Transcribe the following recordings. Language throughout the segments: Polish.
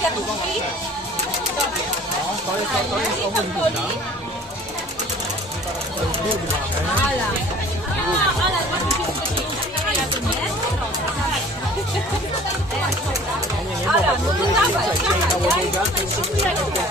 kwiatuszki. To jest, to jest. Ala. Ala, właśnie się? Ala, no to dawaj, dawaj, ja tutaj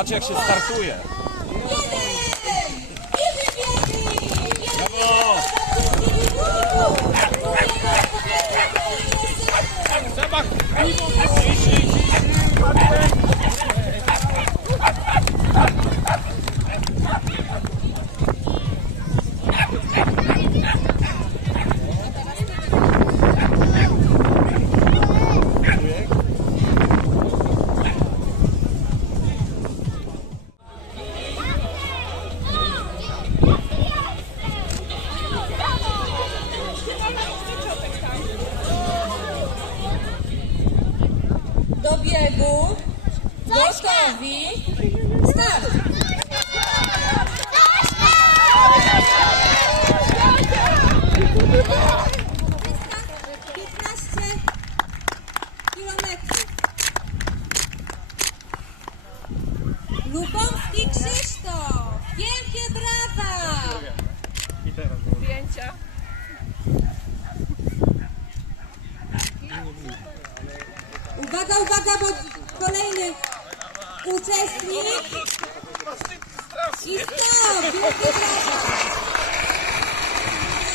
patrz jak się startuje. Stop. Uczestnik i stop! Wielkie brawa!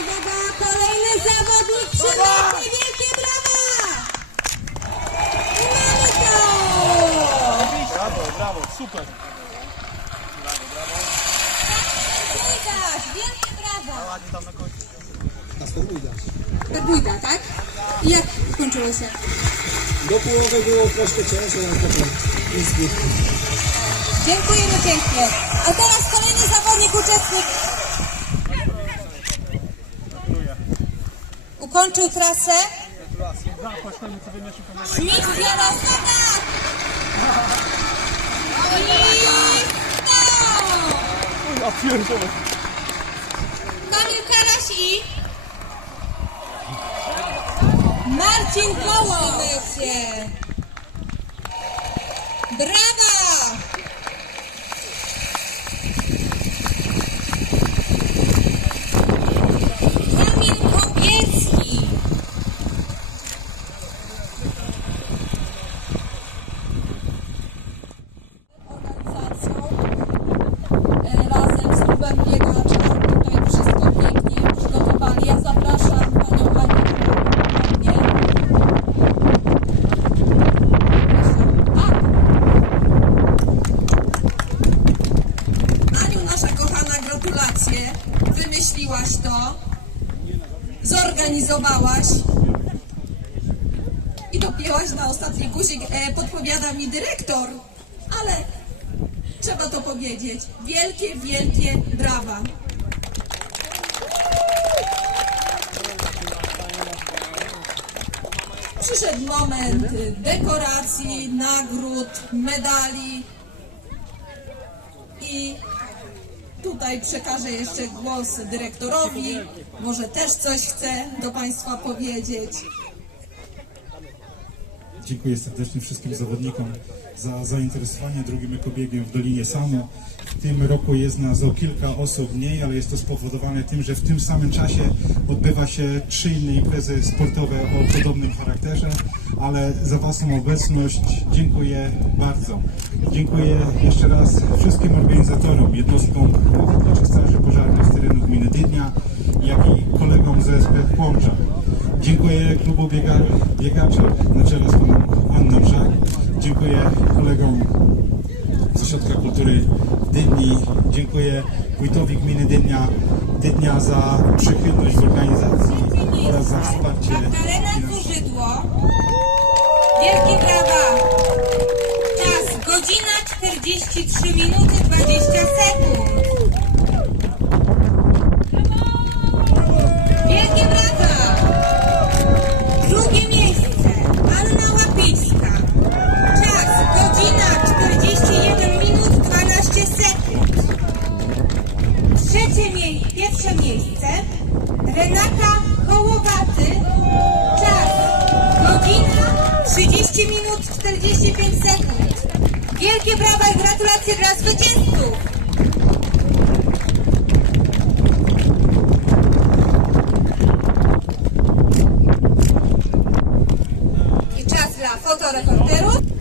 Uwaga, kolejny zawodnik przylotny, wielkie brawa! I mamy to! Brawo, brawo, super. Wójtaś, wielkie brawa! Ładnie tam na końcu. Tak bójda, tak? I jak skończyło się? Do połowy było troszkę ciężko, ale Dziękujemy pięknie. A teraz kolejny zawodnik, uczestnik. Ukończył trasę. Schmidt Jarosław. I! Ja. Kamil Karaś i Marcin Kołoś. Brawa! Mi dyrektor. Ale trzeba to powiedzieć. Wielkie, wielkie brawa. Przyszedł moment dekoracji, nagród, medali i tutaj przekażę jeszcze głos dyrektorowi. Może też coś chce do Państwa powiedzieć. Dziękuję serdecznie wszystkim zawodnikom za zainteresowanie drugim ekobiegiem w Dolinie Samo. W tym roku jest nas o kilka osób mniej, ale jest to spowodowane tym, że w tym samym czasie odbywa się trzy inne imprezy sportowe o podobnym charakterze, ale za Waszą obecność dziękuję bardzo. Dziękuję jeszcze raz wszystkim organizatorom, jednostkom Ochotniczych Straży Pożarnych z terenu gminy Dydnia, jak i kolegom z SP Kłącza. Dziękuję klubu biega, biegaczy na czele z panem Anną Żak. Dziękuję kolegom z Ośrodka Kultury Dydni. Dziękuję wójtowi gminy Dydnia, Dydnia za przychylność w organizacji oraz za wsparcie. Magdalena Kurzydło. Wielkie brawa. Czas godzina 43 minuty 20 sekund. Pierwsze miejsce Renata Kołowaty Czas. Godzina 30 minut 45 sekund. Wielkie brawa i gratulacje dla zwycięzców. I czas dla fotoreporterów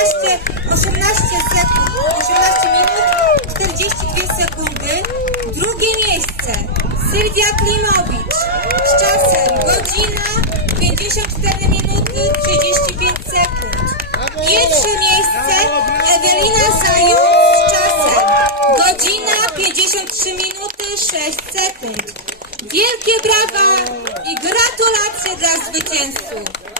19, 18 sekund, 18 minut, 42 sekundy. Drugie miejsce Sylwia Klimowicz z czasem godzina 54 minuty 35 sekund. Pierwsze miejsce Ewelina Zając z czasem godzina 53 minuty 6 sekund. Wielkie brawa i gratulacje dla zwycięzców.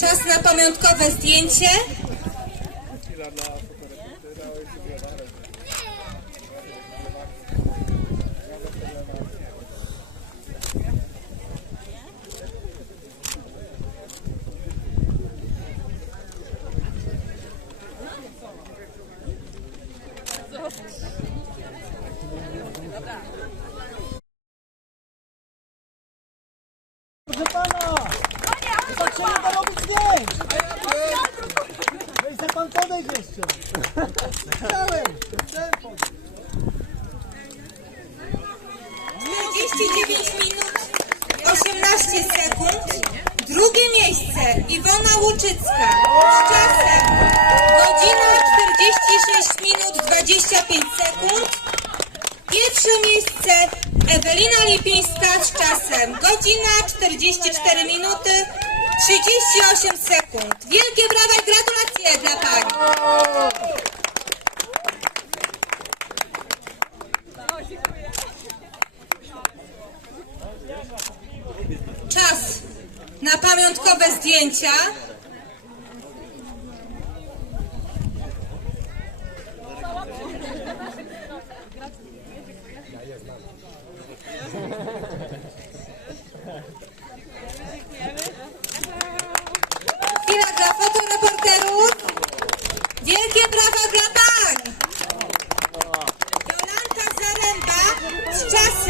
Czas na pamiątkowe zdjęcie. Nie robić zdjęć! Se pan podejść jeszcze! Chciałem! Chciałem podejść! 49 minut 18 sekund. Drugie miejsce Iwona Łuczycka z czasem godzina 46 minut 25 sekund. Pierwsze miejsce Ewelina Lipińska z czasem godzina 44 minuty 38 sekund. Wielkie brawa i gratulacje dla Pani. Czas na pamiątkowe zdjęcia. Chwila dla fotoreporterów. Wielkie brawa dla pań. Jolanta Zaręba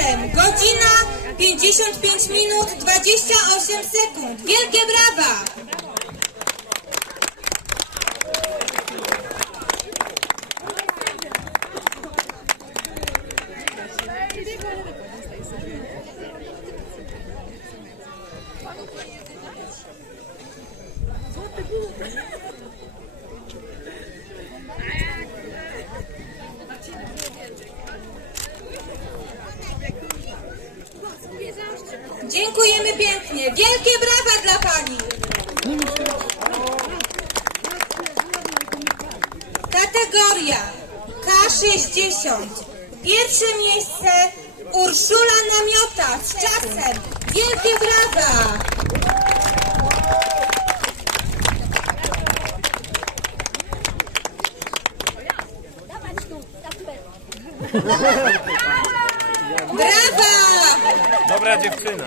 czasem godzina 55 minut 28 sekund. Wielkie brawa. Dziękujemy pięknie. Wielkie brawa dla pani. Kategoria K60. Pierwsze miejsce Urszula Namiota z czasem. Wielkie brawa. Brawa! Dobra dziewczyna.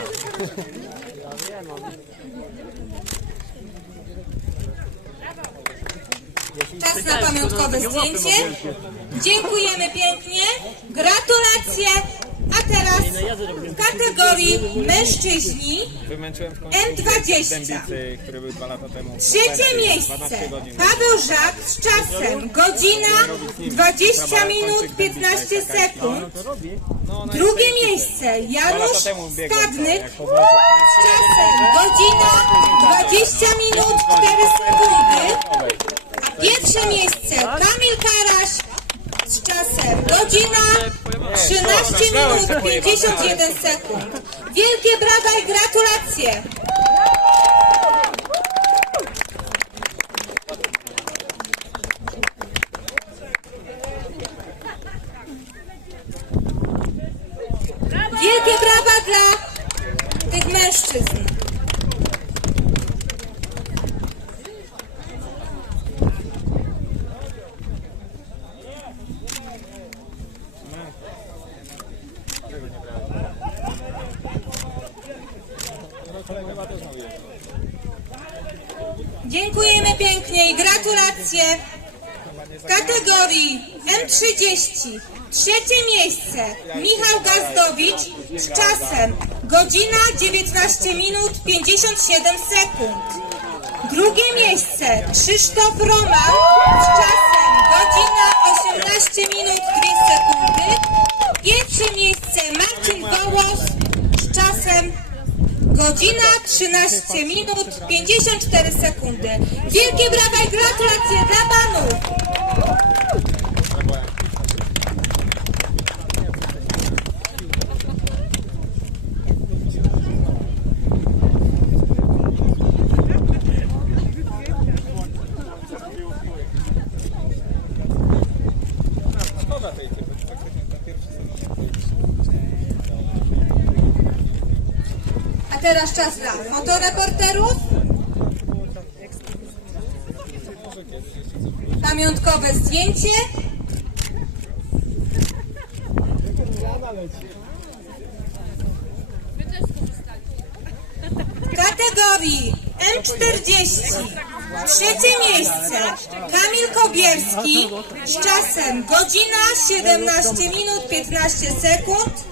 Czas na pamiątkowe zdjęcie. Dziękujemy pięknie. Gratulacje. A teraz w kategorii mężczyźni Wymęczyłem w końcu M20. dębicy, który był dwa lata temu. trzecie miejsce 12 godzin. Paweł Żak z czasem godzina 20 minut 15 sekund. Drugie miejsce Janusz Stadnyk z czasem godzina 20 minut 4 sekundy. Pierwsze miejsce Kamil Karaś z czasem godzina 13 minut 51 sekund. Wielkie brawa i gratulacje! Wielkie brawa dla tych mężczyzn. Dziękujemy pięknie i gratulacje. W kategorii M30 trzecie miejsce Michał Gazdowicz z czasem godzina 19 minut 57 sekund. Drugie miejsce Krzysztof Roman z czasem godzina 18 minut 2 sekundy. Pierwsze miejsce Marcin czasem Godzina 13 minut 54 sekundy. Wielkie brawa i gratulacje dla panów! Szkoda tej typy. Faktycznie ten pierwszy sezon. A teraz czas dla fotoreporterów. Pamiątkowe zdjęcie. W kategorii M40 trzecie miejsce Kamil Kobierski z czasem godzina 17 minut 15 sekund.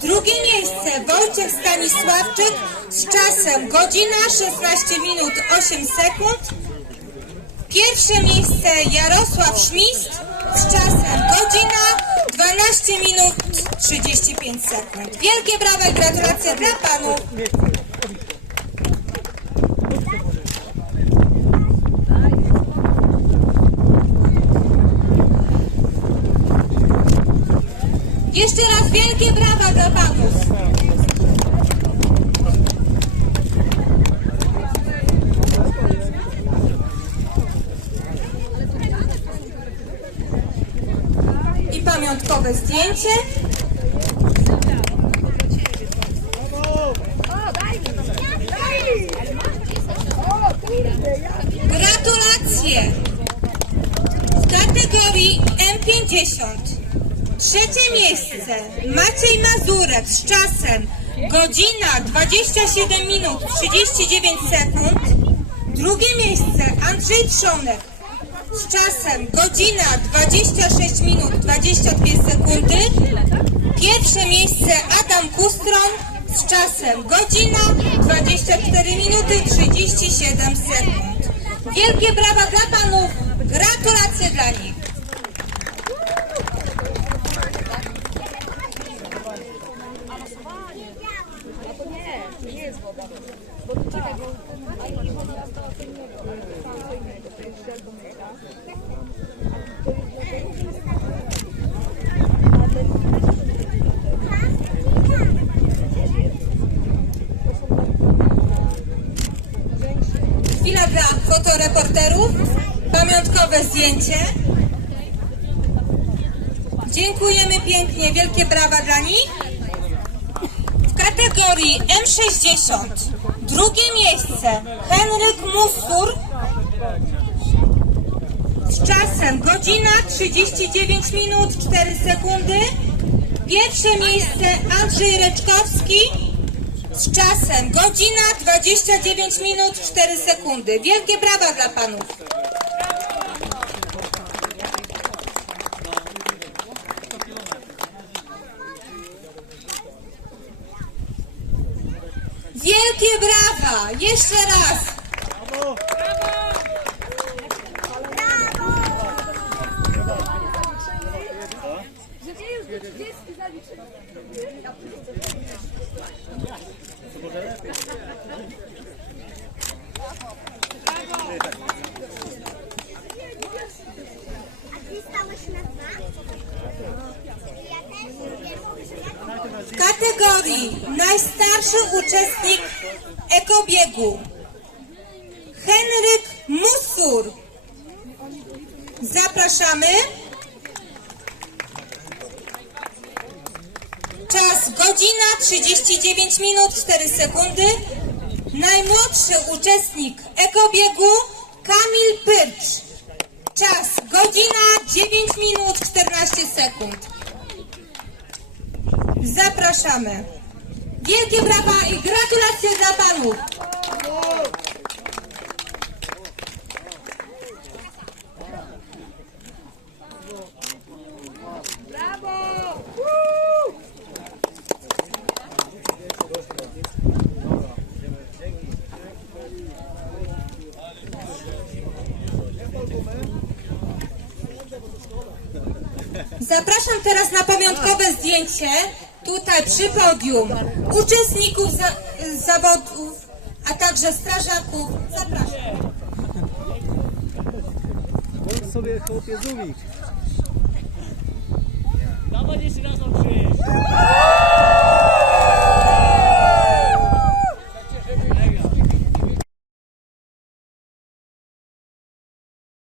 Drugie miejsce Wojciech Stanisławczyk z czasem godzina 16 minut 8 sekund. Pierwsze miejsce Jarosław Szmist z czasem godzina 12 minut 35 sekund. Wielkie brawa i gratulacje dla panów. Jeszcze raz wielkie brawa dla panów. I zdjęcie. Gratulacje! W kategorii M50 trzecie miejsce Maciej Mazurek z czasem godzina 27 minut 39 sekund. Drugie miejsce Andrzej Trzonek z czasem godzina 26 minut 22 sekundy. Pierwsze miejsce Adam Kustron z czasem godzina 24 minuty 37 sekund. Wielkie brawa dla panów, gratulacje dla nich. Chwila dla fotoreporterów. Pamiątkowe zdjęcie. Dziękujemy pięknie. Wielkie brawa dla nich. W kategorii M60 drugie miejsce Henryk Musur z czasem godzina 39 minut 4 sekundy. Pierwsze miejsce Andrzej Reczkowski z czasem godzina 29 minut 4 sekundy. Wielkie brawa dla panów. Wielkie brawa! Jeszcze raz! W kategorii najstarszy uczestnik Henryk Musur. Zapraszamy. Czas godzina 39 minut 4 sekundy. Najmłodszy uczestnik ekobiegu Kamil Pyrcz. Czas godzina 9 minut 14 sekund. Zapraszamy. Wielkie brawa i gratulacje dla panów. Zapraszam teraz na pamiątkowe zdjęcie tutaj przy podium uczestników za, zawodów, a także strażaków. Zapraszam. sobie chłopie zumik. Dawaj jeszcze raz na